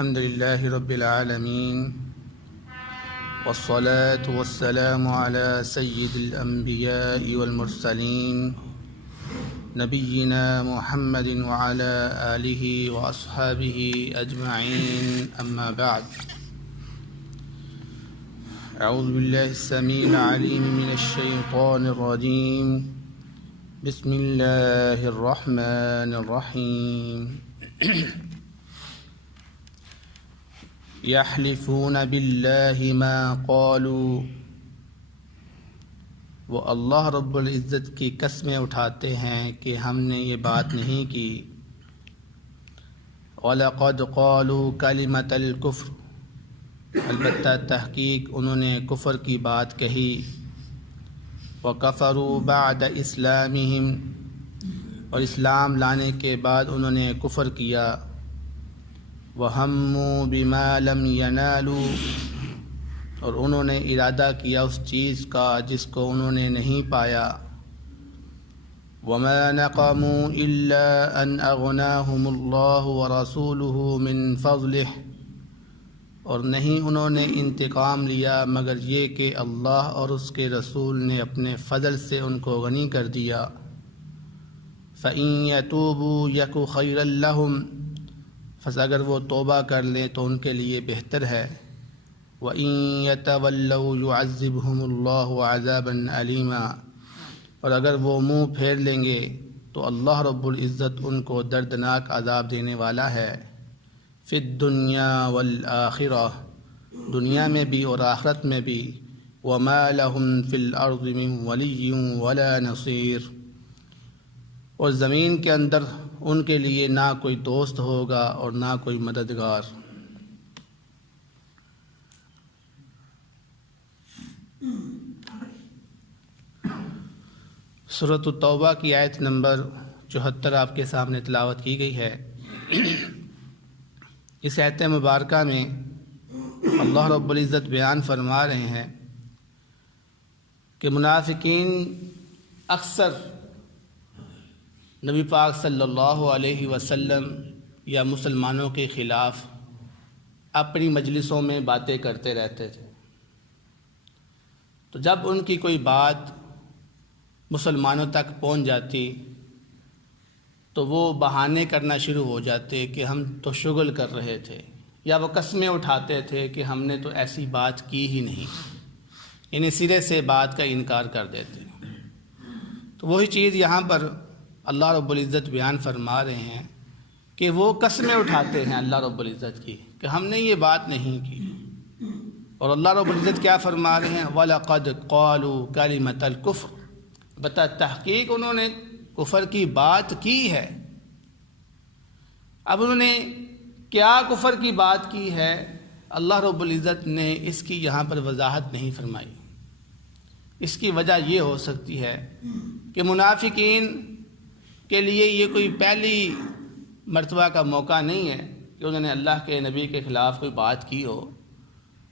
الحمد لله رب العالمين والصلاة والسلام على سيد الأنبياء والمرسلين نبينا محمد وعلى آله وأصحابه أجمعين أما بعد. أعوذ بالله السميع العليم من الشيطان الرجيم. بسم الله الرحمن الرحيم. يحلفون بالله ما قالوا، وہ اللہ رب العزت کی قسمیں اٹھاتے ہیں کہ ہم نے یہ بات نہیں کی. وَلَقَدْ قَالُوا كَلِمَةَ الْكُفْرِ، البتہ تحقیق انہوں نے کفر کی بات کہی. وَكَفَرُوا بَعْدَ إِسْلَامِهِمْ، اور اسلام لانے کے بعد انہوں نے کفر کیا. وَهَمُّوا بِمَا لَمْ يَنَالُوا، اور انہوں نے ارادہ کیا اس چیز کا جس کو انہوں نے نہیں پایا. وَمَا نَقَمُوا إِلَّا أَنْ أَغْنَاهُمُ اللَّهُ وَرَسُولُهُ مِنْ فَضْلِهِ، اور نہیں انہوں نے انتقام لیا مگر یہ کہ اللہ اور اس کے رسول نے اپنے فضل سے ان کو غنی کر دیا. فَإِن يَتُوبُوا يَكُ خَيْرًا لَهُمْ، پس اگر وہ توبہ کر لیں تو ان کے لیے بہتر ہے. وَإِن يَتَوَلَّوْا يُعَذِّبْهُمُ اللَّهُ عَذَابًا أَلِيمًا، اور اگر وہ منہ پھیر لیں گے تو اللہ رب العزت ان کو دردناک عذاب دینے والا ہے. فی الدنیا والآخرہ، دنیا میں بھی اور آخرت میں بھی. وَمَا لَهُمْ فِي الْأَرْضِ مِنْ وَلِيٍّ وَلَا نَصِيرٍ، اور زمین کے اندر ان کے لیے نہ کوئی دوست ہوگا اور نہ کوئی مددگار. سورۃ التوبہ کی آیت نمبر 74 آپ کے سامنے تلاوت کی گئی ہے. اس آیت مبارکہ میں اللہ رب العزت بیان فرما رہے ہیں کہ منافقین اکثر نبی پاک صلی اللہ علیہ وسلم یا مسلمانوں کے خلاف اپنی مجلسوں میں باتیں کرتے رہتے تھے. تو جب ان کی کوئی بات مسلمانوں تک پہنچ جاتی تو وہ بہانے کرنا شروع ہو جاتے کہ ہم تو شغل کر رہے تھے، یا وہ قسمیں اٹھاتے تھے کہ ہم نے تو ایسی بات کی ہی نہیں، یعنی سرے سے بات کا انکار کر دیتے. تو وہی چیز یہاں پر اللہ رب العزت بیان فرما رہے ہیں کہ وہ قسمیں اٹھاتے ہیں اللہ رب العزت کی کہ ہم نے یہ بات نہیں کی. اور اللہ رب العزت کیا فرما رہے ہیں؟ وَلَقَدْ قَالُوا كَلِمَةَ الْكُفْرِ، بتا تحقیق انہوں نے کفر کی بات کی ہے. اب انہوں نے کیا کفر کی بات کی ہے، اللہ رب العزت نے اس کی یہاں پر وضاحت نہیں فرمائی. اس کی وجہ یہ ہو سکتی ہے کہ منافقین کے لیے یہ کوئی پہلی مرتبہ کا موقع نہیں ہے کہ انہوں نے اللہ کے نبی کے خلاف کوئی بات کی ہو،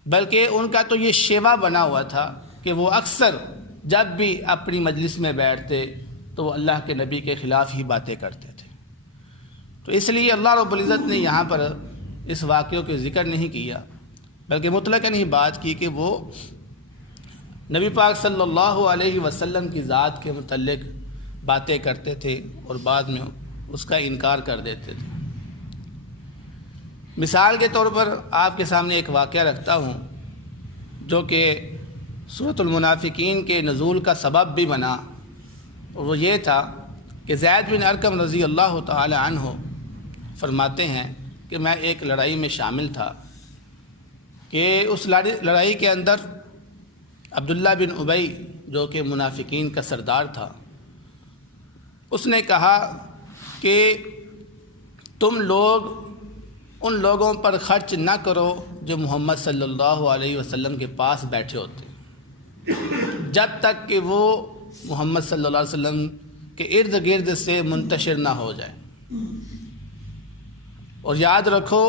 بلکہ ان کا تو یہ شیوا بنا ہوا تھا کہ وہ اکثر جب بھی اپنی مجلس میں بیٹھتے تو وہ اللہ کے نبی کے خلاف ہی باتیں کرتے تھے. تو اس لیے اللہ رب العزت نے یہاں پر اس واقعوں کے ذکر نہیں کیا، بلکہ مطلقاً ہی بات کی کہ وہ نبی پاک صلی اللہ علیہ وسلم کی ذات کے متعلق باتیں کرتے تھے اور بعد میں اس کا انکار کر دیتے تھے. مثال کے طور پر آپ کے سامنے ایک واقعہ رکھتا ہوں جو کہ سورۃ المنافقین کے نزول کا سبب بھی بنا، اور وہ یہ تھا کہ زید بن ارقم رضی اللہ تعالی عنہ فرماتے ہیں کہ میں ایک لڑائی میں شامل تھا کہ اس لڑائی کے اندر عبداللہ بن ابی جو کہ منافقین کا سردار تھا، اس نے کہا کہ تم لوگ ان لوگوں پر خرچ نہ کرو جو محمد صلی اللہ علیہ وسلم کے پاس بیٹھے ہوتے، جب تک کہ وہ محمد صلی اللہ علیہ وسلم کے ارد گرد سے منتشر نہ ہو جائے. اور یاد رکھو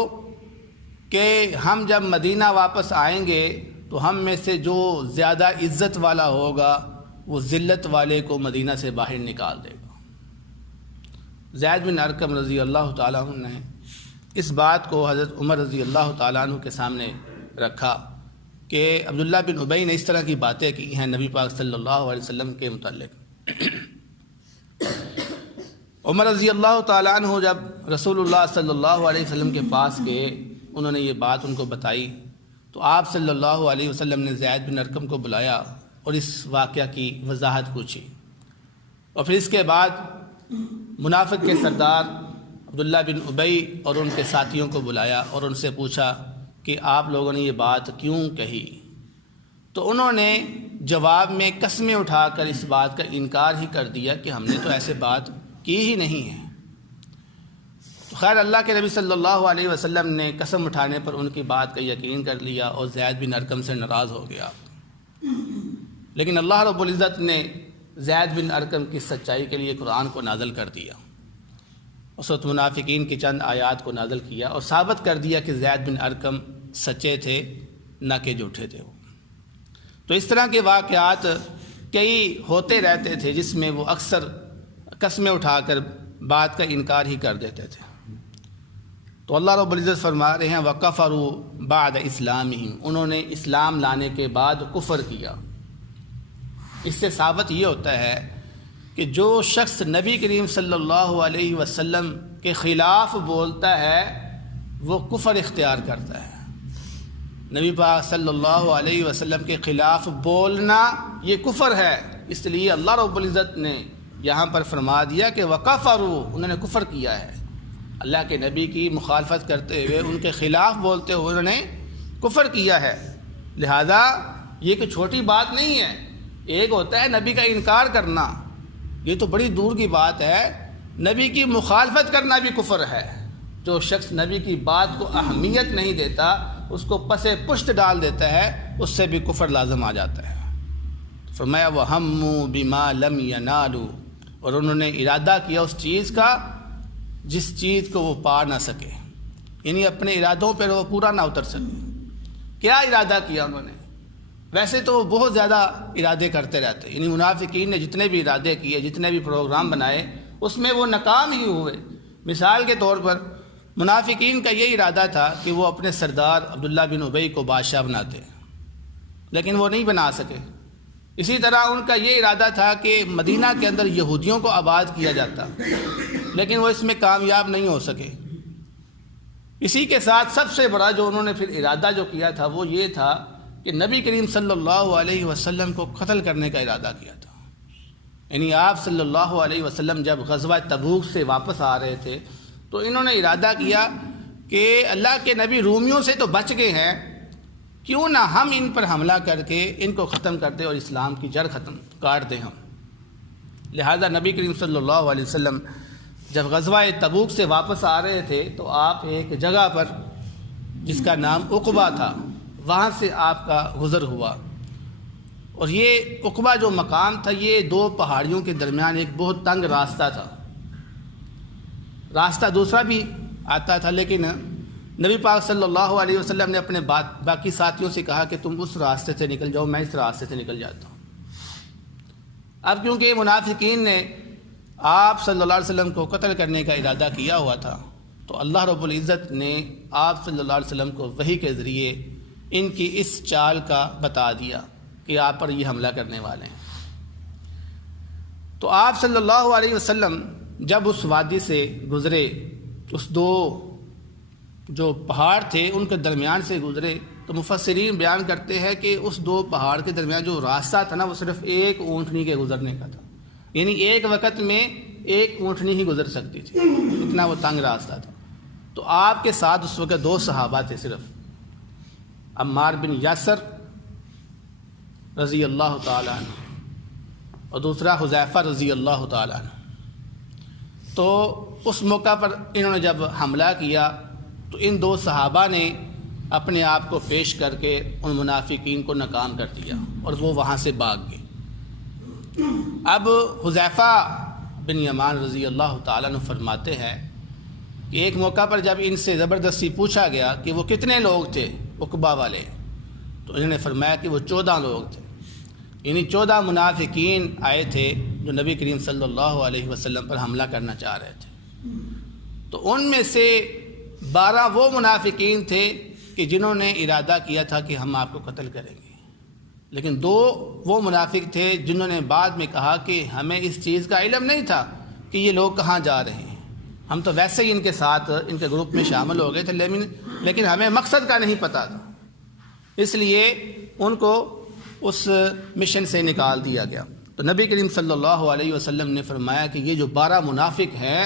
کہ ہم جب مدینہ واپس آئیں گے تو ہم میں سے جو زیادہ عزت والا ہوگا وہ ذلت والے کو مدینہ سے باہر نکال دے گا. زید بن ارقم رضی اللہ تعالیٰ عنہ نے اس بات کو حضرت عمر رضی اللہ تعالیٰ عنہ کے سامنے رکھا کہ عبداللہ بن ابی نے اس طرح کی باتیں کی ہیں نبی پاک صلی اللہ علیہ وسلم کے متعلق۔ عمر رضی اللہ تعالیٰ عنہ جب رسول اللہ صلی اللہ علیہ وسلم کے پاس گئے، انہوں نے یہ بات ان کو بتائی، تو آپ صلی اللہ علیہ وسلم نے زید بن ارقم کو بلایا اور اس واقعہ کی وضاحت پوچھی، اور پھر اس کے بعد منافق کے سردار عبداللہ بن ابی اور ان کے ساتھیوں کو بلایا اور ان سے پوچھا کہ آپ لوگوں نے یہ بات کیوں کہی؟ تو انہوں نے جواب میں قسمیں اٹھا کر اس بات کا انکار ہی کر دیا کہ ہم نے تو ایسے بات کی ہی نہیں ہے۔ تو خیر اللہ کے نبی صلی اللہ علیہ وسلم نے قسم اٹھانے پر ان کی بات کا یقین کر لیا اور زید بن ارقم سے ناراض ہو گیا، لیکن اللہ رب العزت نے زید بن ارقم کی سچائی کے لیے قرآن کو نازل کر دیا، اس وقت منافقین کی چند آیات کو نازل کیا اور ثابت کر دیا کہ زید بن ارقم سچے تھے نہ کہ جھوٹے تھے وہ۔ تو اس طرح کے واقعات کئی ہوتے رہتے تھے جس میں وہ اکثر قسمیں اٹھا کر بات کا انکار ہی کر دیتے تھے۔ تو اللہ رب العزت فرما رہے ہیں وَكَفَرُوا بَعْدَ إِسْلَامِهِمْ، انہوں نے اسلام لانے کے بعد کفر کیا۔ اس سے ثابت یہ ہوتا ہے کہ جو شخص نبی کریم صلی اللہ علیہ وسلم کے خلاف بولتا ہے وہ کفر اختیار کرتا ہے۔ نبی پاک صلی اللہ علیہ وسلم کے خلاف بولنا یہ کفر ہے، اس لیے اللہ رب العزت نے یہاں پر فرما دیا کہ وَكَفَرُوا، انہوں نے کفر کیا ہے، اللہ کے نبی کی مخالفت کرتے ہوئے ان کے خلاف بولتے ہوئے انہوں نے کفر کیا ہے۔ لہذا یہ کوئی چھوٹی بات نہیں ہے، ایک ہوتا ہے نبی کا انکار کرنا، یہ تو بڑی دور کی بات ہے، نبی کی مخالفت کرنا بھی کفر ہے۔ جو شخص نبی کی بات کو اہمیت نہیں دیتا، اس کو پس پشت ڈال دیتا ہے، اس سے بھی کفر لازم آ جاتا ہے۔ فرمایا وَهَمُّوا بِمَا لَمْ يَنَالُوا، اور انہوں نے ارادہ کیا اس چیز کا جس چیز کو وہ پا نہ سکے، یعنی اپنے ارادوں پر وہ پورا نہ اتر سکے۔ کیا ارادہ کیا انہوں نے؟ ویسے تو وہ بہت زیادہ ارادے کرتے رہتے، یعنی منافقین نے جتنے بھی ارادے کیے، جتنے بھی پروگرام بنائے، اس میں وہ ناکام ہی ہوئے۔ مثال کے طور پر منافقین کا یہ ارادہ تھا کہ وہ اپنے سردار عبداللہ بن ابی کو بادشاہ بناتے، لیکن وہ نہیں بنا سکے۔ اسی طرح ان کا یہ ارادہ تھا کہ مدینہ کے اندر یہودیوں کو آباد کیا جاتا، لیکن وہ اس میں کامیاب نہیں ہو سکے۔ اسی کے ساتھ سب سے بڑا جو انہوں نے پھر ارادہ جو کیا تھا وہ یہ تھا کہ نبی کریم صلی اللہ علیہ وسلم کو قتل کرنے کا ارادہ کیا تھا۔ یعنی آپ صلی اللہ علیہ وسلم جب غزوہ تبوک سے واپس آ رہے تھے تو انہوں نے ارادہ کیا کہ اللہ کے نبی رومیوں سے تو بچ گئے ہیں، کیوں نہ ہم ان پر حملہ کر کے ان کو ختم کر دیں اور اسلام کی جڑ کاٹ دیں ہم۔ لہذا نبی کریم صلی اللہ علیہ وسلم جب غزوہ تبوک سے واپس آ رہے تھے تو آپ ایک جگہ پر جس کا نام عقبہ تھا، وہاں سے آپ کا گزر ہوا، اور یہ عقبہ جو مقام تھا یہ دو پہاڑیوں کے درمیان ایک بہت تنگ راستہ تھا۔ راستہ دوسرا بھی آتا تھا، لیکن نبی پاک صلی اللہ علیہ وسلم نے اپنے باقی ساتھیوں سے کہا کہ تم اس راستے سے نکل جاؤ، میں اس راستے سے نکل جاتا ہوں۔ اب کیونکہ منافقین نے آپ صلی اللہ علیہ وسلم کو قتل کرنے کا ارادہ کیا ہوا تھا، تو اللہ رب العزت نے آپ صلی اللہ علیہ وسلم کو وحی کے ذریعے ان کی اس چال کا بتا دیا کہ آپ پر یہ حملہ کرنے والے ہیں۔ تو آپ صلی اللہ علیہ وسلم جب اس وادی سے گزرے، اس دو جو پہاڑ تھے ان کے درمیان سے گزرے، تو مفسرین بیان کرتے ہیں کہ اس دو پہاڑ کے درمیان جو راستہ تھا نا وہ صرف ایک اونٹنی کے گزرنے کا تھا، یعنی ایک وقت میں ایک اونٹنی ہی گزر سکتی تھی، اتنا وہ تنگ راستہ تھا۔ تو آپ کے ساتھ اس وقت دو صحابہ تھے صرف، عمار بن یاسر رضی اللہ تعالیٰ عنہ اور دوسرا حذیفہ رضی اللہ تعالیٰ عنہ۔ تو اس موقع پر انہوں نے جب حملہ کیا تو ان دو صحابہ نے اپنے آپ کو پیش کر کے ان منافقین کو ناکام کر دیا اور وہ وہاں سے بھاگ گئے۔ اب حذیفہ بن یمان رضی اللہ تعالیٰ عنہ فرماتے ہیں کہ ایک موقع پر جب ان سے زبردستی پوچھا گیا کہ وہ کتنے لوگ تھے عقبہ والے، تو انہوں نے فرمایا کہ وہ 14 لوگ تھے، یعنی 14 منافقین آئے تھے جو نبی کریم صلی اللہ علیہ وسلم پر حملہ کرنا چاہ رہے تھے۔ تو ان میں سے 12 وہ منافقین تھے کہ جنہوں نے ارادہ کیا تھا کہ ہم آپ کو قتل کریں گے، لیکن 2 وہ منافق تھے جنہوں نے بعد میں کہا کہ ہمیں اس چیز کا علم نہیں تھا کہ یہ لوگ کہاں جا رہے ہیں، ہم تو ویسے ہی ان کے ساتھ ان کے گروپ میں شامل ہو گئے تھے، لیکن ہمیں مقصد کا نہیں پتہ تھا، اس لیے ان کو اس مشن سے نکال دیا گیا۔ تو نبی کریم صلی اللہ علیہ وسلم نے فرمایا کہ یہ جو 12 منافق ہیں،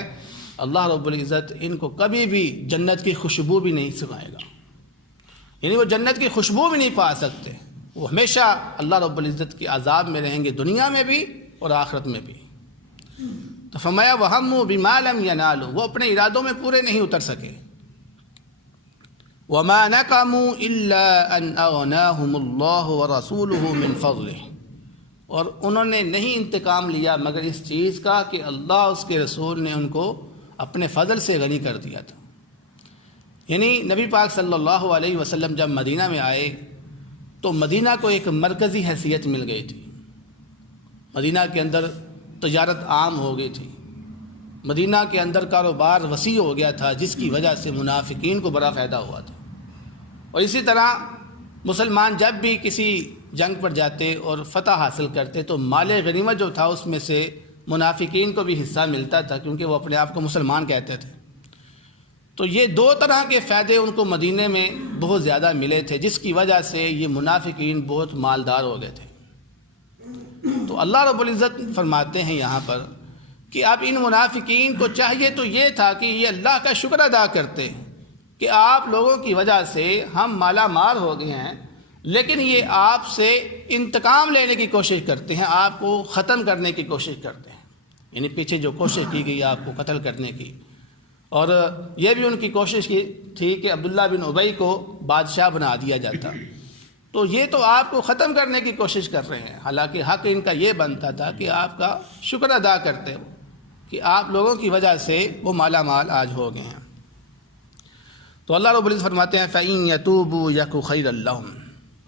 اللہ رب العزت ان کو کبھی بھی جنت کی خوشبو بھی نہیں سکھائے گا، یعنی وہ جنت کی خوشبو بھی نہیں پا سکتے، وہ ہمیشہ اللہ رب العزت کے عذاب میں رہیں گے، دنیا میں بھی اور آخرت میں بھی۔ تو فرمایا وَهَمُّوا بِمَا لَمْ يَنَالُوا، وہ اپنے ارادوں میں پورے نہیں اتر سکے۔ وَمَا نَقَمُوا إِلَّا أَنْ أَغْنَاهُمُ اللَّهُ وَرَسُولُهُ مِنْ فَضْلِهِ، اور انہوں نے نہیں انتقام لیا مگر اس چیز کا کہ اللہ اس کے رسول نے ان کو اپنے فضل سے غنی کر دیا تھا۔ یعنی نبی پاک صلی اللہ علیہ وسلم جب مدینہ میں آئے تو مدینہ کو ایک مرکزی حیثیت مل گئی تھی، مدینہ کے اندر تجارت عام ہو گئی تھی، مدینہ کے اندر کاروبار وسیع ہو گیا تھا، جس کی وجہ سے منافقین کو بڑا فائدہ ہوا تھا۔ اور اسی طرح مسلمان جب بھی کسی جنگ پر جاتے اور فتح حاصل کرتے تو مال غنیمت جو تھا اس میں سے منافقین کو بھی حصہ ملتا تھا، کیونکہ وہ اپنے آپ کو مسلمان کہتے تھے۔ تو یہ 2 طرح کے فائدے ان کو مدینے میں بہت زیادہ ملے تھے، جس کی وجہ سے یہ منافقین بہت مالدار ہو گئے تھے۔ تو اللہ رب العزت فرماتے ہیں یہاں پر کہ اب ان منافقین کو چاہیے تو یہ تھا کہ یہ اللہ کا شکر ادا کرتے کہ آپ لوگوں کی وجہ سے ہم مالا مال ہو گئے ہیں، لیکن یہ آپ سے انتقام لینے کی کوشش کرتے ہیں، آپ کو ختم کرنے کی کوشش کرتے ہیں، یعنی پیچھے جو کوشش کی گئی آپ کو قتل کرنے کی، اور یہ بھی ان کی کوشش کی تھی کہ عبداللہ بن ابی کو بادشاہ بنا دیا جاتا، تو یہ تو آپ کو ختم کرنے کی کوشش کر رہے ہیں، حالانکہ حق ان کا یہ بنتا تھا کہ آپ کا شکر ادا کرتے ہو کہ آپ لوگوں کی وجہ سے وہ مالا مال آج ہو گئے ہیں۔ تو اللہ رب العزت فرماتے ہیں فَإِن يَتُوبُوا يَكُ خَيْرًا لَّهُمْ،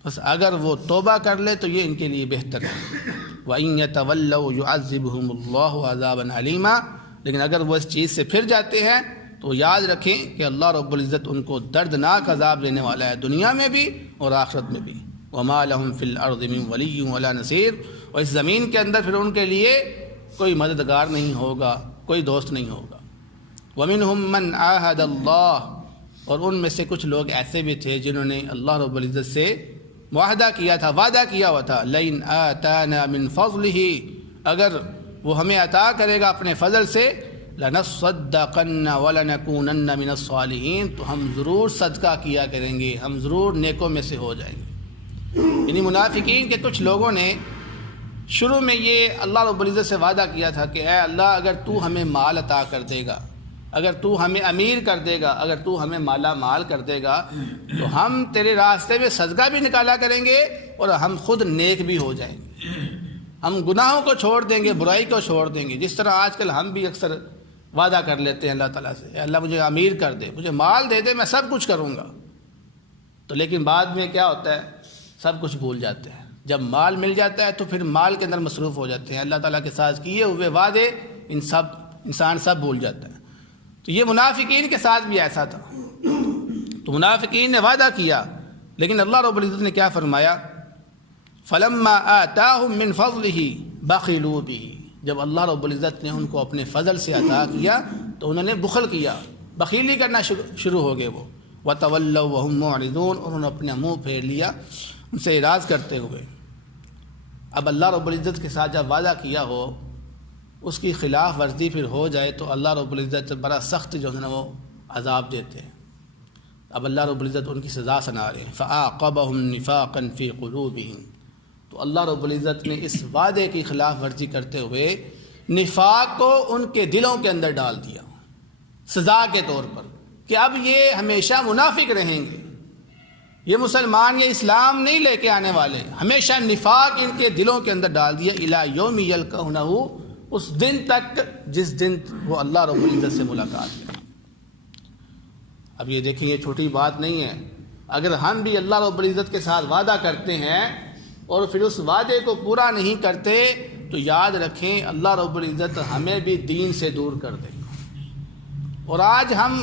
بس اگر وہ توبہ کر لے تو یہ ان کے لیے بہتر ہے۔ وَإِن يَتَوَلَّوْا يُعَذِّبْهُمُ اللَّهُ عَذَابًا عَلِيمًا، لیکن اگر وہ اس چیز سے پھر جاتے ہیں تو یاد رکھیں کہ اللہ رب العزت ان کو دردناک عذاب دینے والا ہے، دنیا میں بھی اور آخرت میں بھی۔ وَمَا لَهُمْ فِي الْأَرْضِ مِنْ وَلِيٍّ وَلَا نَصِيرٍ، اور اس زمین کے اندر پھر ان کے لیے کوئی مددگار نہیں ہوگا، کوئی دوست نہیں ہوگا۔ وَمِنْهُمْ مَنْ عَاهَدَ اللَّهُ، اور ان میں سے کچھ لوگ ایسے بھی تھے جنہوں نے اللہ رب العزت سے معاہدہ کیا تھا، وعدہ کیا ہوا تھا، لَئِنْ آتَانَا مِنْ فَضْلِهِ، اگر وہ ہمیں عطا کرے گا اپنے فضل سے، لَنَصَّدَّقَنَّ وَلَنَكُونَنَّ مِنَ الصَّالِحِينَ، تو ہم ضرور صدقہ کیا کریں گے، ہم ضرور نیکوں میں سے ہو جائیں گے۔ یعنی منافقین کے کچھ لوگوں نے شروع میں یہ اللہ رب العزت سے وعدہ کیا تھا کہ اے اللہ اگر تو ہمیں مال عطا کر دے گا، اگر تو ہمیں امیر کر دے گا، اگر تو ہمیں مالا مال کر دے گا تو ہم تیرے راستے میں صدقہ بھی نکالا کریں گے اور ہم خود نیک بھی ہو جائیں گے، ہم گناہوں کو چھوڑ دیں گے، برائی کو چھوڑ دیں گے۔ جس طرح آج کل ہم بھی اکثر وعدہ کر لیتے ہیں اللہ تعالیٰ سے، اے اللہ مجھے امیر کر دے، مجھے مال دے دے، میں سب کچھ کروں گا، تو لیکن بعد میں کیا ہوتا ہے، سب کچھ بھول جاتے ہیں۔ جب مال مل جاتا ہے تو پھر مال کے اندر مصروف ہو جاتے ہیں، اللہ تعالیٰ کے ساتھ کیے ہوئے وعدے انسان سب بھول جاتا ہے۔ تو یہ منافقین کے ساتھ بھی ایسا تھا، تو منافقین نے وعدہ کیا، لیکن اللہ رب العزت نے کیا فرمایا، فَلَمَّا آتَاهُم مِّن فَضْلِهِ بَخِلُوا بِهِ، جب اللہ رب العزت نے ان کو اپنے فضل سے عطا کیا تو انہوں نے بخل کیا، بخیلی کرنا شروع ہو گئے، وہ وَتَوَلَّوْا وَهُمْ مُعْرِضُونَ، اور انہوں نے اپنا منہ پھیر لیا ان سے اعراض کرتے ہوئے۔ اب اللہ رب العزت کے ساتھ جب وعدہ کیا ہو، اس کی خلاف ورزی پھر ہو جائے تو اللہ رب العزت بڑا سخت جو ہے نا وہ عذاب دیتے ہیں۔ اب اللہ رب العزت ان کی سزا سنا رہے ہیں، فَأَعْقَبَهُمْ نِفَاقًا فِي قُلُوبِهِمْ، تو اللہ رب العزت نے اس وعدے کی خلاف ورزی کرتے ہوئے نفاق کو ان کے دلوں کے اندر ڈال دیا سزا کے طور پر، کہ اب یہ ہمیشہ منافق رہیں گے، یہ مسلمان یہ اسلام نہیں لے کے آنے والے، ہمیشہ نفاق ان کے دلوں کے اندر ڈال دیا، اِلَى يَوْمِ يَلْقَوْنَهُ، اس دن تک جس دن وہ اللہ رب العزت سے ملاقات کریں۔ اب یہ دیکھیں یہ چھوٹی بات نہیں ہے، اگر ہم بھی اللہ رب العزت کے ساتھ وعدہ کرتے ہیں اور پھر اس وعدے کو پورا نہیں کرتے تو یاد رکھیں اللہ رب العزت ہمیں بھی دین سے دور کر دے گا۔ اور آج ہم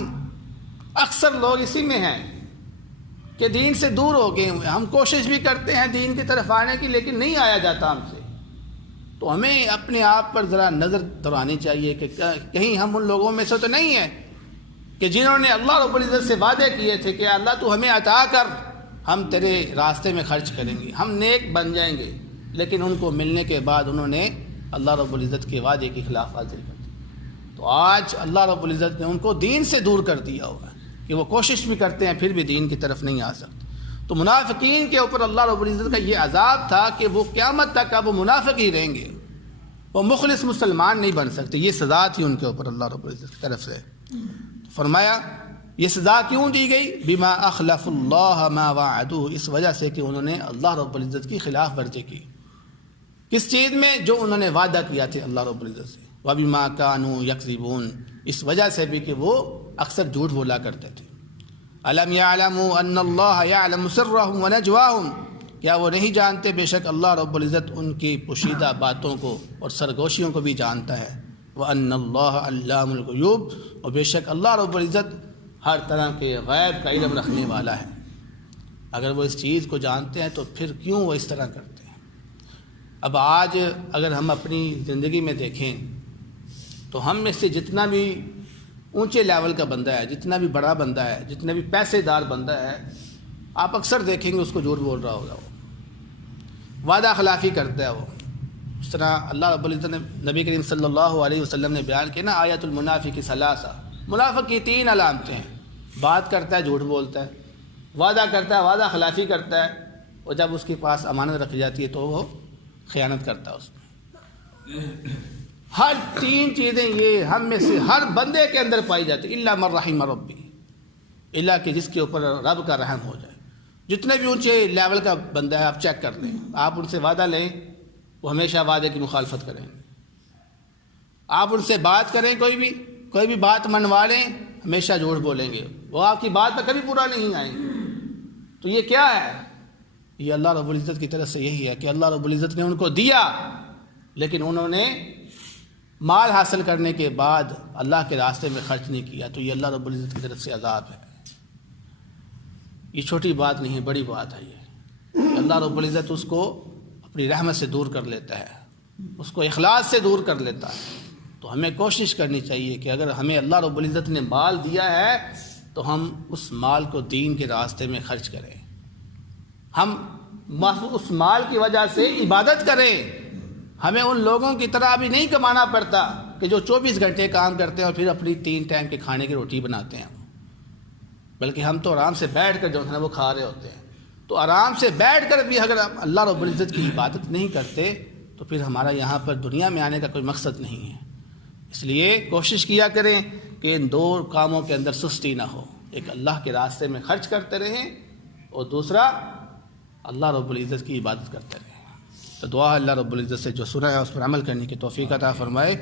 اکثر لوگ اسی میں ہیں کہ دین سے دور ہو گئے ہوئے. ہم کوشش بھی کرتے ہیں دین کی طرف آنے کی لیکن نہیں آیا جاتا ہم سے. تو ہمیں اپنے آپ پر ذرا نظر دورانی چاہیے کہ کہیں ہم ان لوگوں میں سے تو نہیں ہیں کہ جنہوں نے اللہ رب العزت سے وعدے کیے تھے کہ اللہ تو ہمیں عطا کر، ہم تیرے راستے میں خرچ کریں گے، ہم نیک بن جائیں گے، لیکن ان کو ملنے کے بعد انہوں نے اللہ رب العزت کے وعدے کی خلاف ورزی کر دی. تو آج اللہ رب العزت نے ان کو دین سے دور کر دیا ہوا ہے کہ وہ کوشش بھی کرتے ہیں پھر بھی دین کی طرف نہیں آ سکتے. تو منافقین کے اوپر اللہ رب العزت کا یہ عذاب تھا کہ وہ قیامت تک اب وہ منافق ہی رہیں گے، وہ مخلص مسلمان نہیں بن سکتے. یہ سزا تھی ان کے اوپر اللہ رب العزت کی طرف سے. فرمایا یہ سزا کیوں دی گئی؟ بما اخلف اللہ ما وعدوہ، اس وجہ سے کہ انہوں نے اللہ رب العزت کی خلاف ورزی کی. کس چیز میں؟ جو انہوں نے وعدہ کیا تھا اللہ رب العزت سے. وبما كانوا یکذبون، اس وجہ سے بھی کہ وہ اکثر جھوٹ بولا کرتے تھے. الم یعلموا ان اللہ یعلم سرهم ونجواهم، کیا وہ نہیں جانتے بے شک اللہ رب العزت ان کی پوشیدہ باتوں کو اور سرگوشیوں کو بھی جانتا ہے. وَأَنَّ اللَّهَ عَلَّامُ الْغُیُوبِ، اور بے شک اللہ رب العزت ہر طرح کے غیب کا علم رکھنے والا ہے. اگر وہ اس چیز کو جانتے ہیں تو پھر کیوں وہ اس طرح کرتے ہیں؟ اب آج اگر ہم اپنی زندگی میں دیکھیں تو ہم میں سے جتنا بھی اونچے لیول کا بندہ ہے، جتنا بھی بڑا بندہ ہے، جتنا بھی پیسے دار بندہ ہے، آپ اکثر دیکھیں گے اس کو جھوٹ بول رہا ہوگا، وہ وعدہ خلافی کرتا ہے. وہ اس طرح اللہ رب العزت نے نبی کریم صلی اللہ علیہ وسلم نے بیان کیا نا، آیت المنافق ثلاثہ، منافق کی 3 علامتیں ہیں. بات کرتا ہے، جھوٹ بولتا ہے، وعدہ کرتا ہے، وعدہ خلافی کرتا ہے، اور جب اس کے پاس امانت رکھی جاتی ہے تو وہ خیانت کرتا ہے اس میں. ہر 3 چیزیں یہ ہم میں سے ہر بندے کے اندر پائی جاتی، الا من رحم ربی، الا کہ جس کے اوپر رب کا رحم ہو جائے. جتنے بھی اونچے لیول کا بندہ ہے آپ چیک کر لیں، آپ ان سے وعدہ لیں وہ ہمیشہ وعدے کی مخالفت کریں گے. آپ ان سے بات کریں، کوئی بھی بات منوا لیں، ہمیشہ جھوٹ بولیں گے، وہ آپ کی بات پر کبھی پورا نہیں آئیں گے. تو یہ کیا ہے؟ یہ اللہ رب العزت کی طرف سے یہی ہے کہ اللہ رب العزت نے ان کو دیا لیکن انہوں نے مال حاصل کرنے کے بعد اللہ کے راستے میں خرچ نہیں کیا. تو یہ اللہ رب العزت کی طرف سے عذاب ہے. یہ چھوٹی بات نہیں ہے، بڑی بات ہے. یہ اللہ رب العزت اس کو اپنی رحمت سے دور کر لیتا ہے، اس کو اخلاص سے دور کر لیتا ہے. تو ہمیں کوشش کرنی چاہیے کہ اگر ہمیں اللہ رب العزت نے مال دیا ہے تو ہم اس مال کو دین کے راستے میں خرچ کریں، ہم اس مال کی وجہ سے عبادت کریں. ہمیں ان لوگوں کی طرح ابھی نہیں کمانا پڑتا کہ جو 24 گھنٹے کام کرتے ہیں اور پھر اپنی 3 ٹائم کے کھانے کی روٹی بناتے ہیں، بلکہ ہم تو آرام سے بیٹھ کر جو ہے نا وہ کھا رہے ہوتے ہیں. تو آرام سے بیٹھ کر بھی اگر ہم اللہ رب العزت کی عبادت نہیں کرتے تو پھر ہمارا یہاں پر دنیا میں آنے کا کوئی مقصد نہیں ہے. اس لیے کوشش کیا کریں کہ ان 2 کاموں کے اندر سستی نہ ہو. ایک اللہ کے راستے میں خرچ کرتے رہیں اور دوسرا اللہ رب العزت کی عبادت کرتے رہیں. تو دعا اللہ رب العزت سے جو سنا ہے اس پر عمل کرنے کی توفیق عطا فرمائے.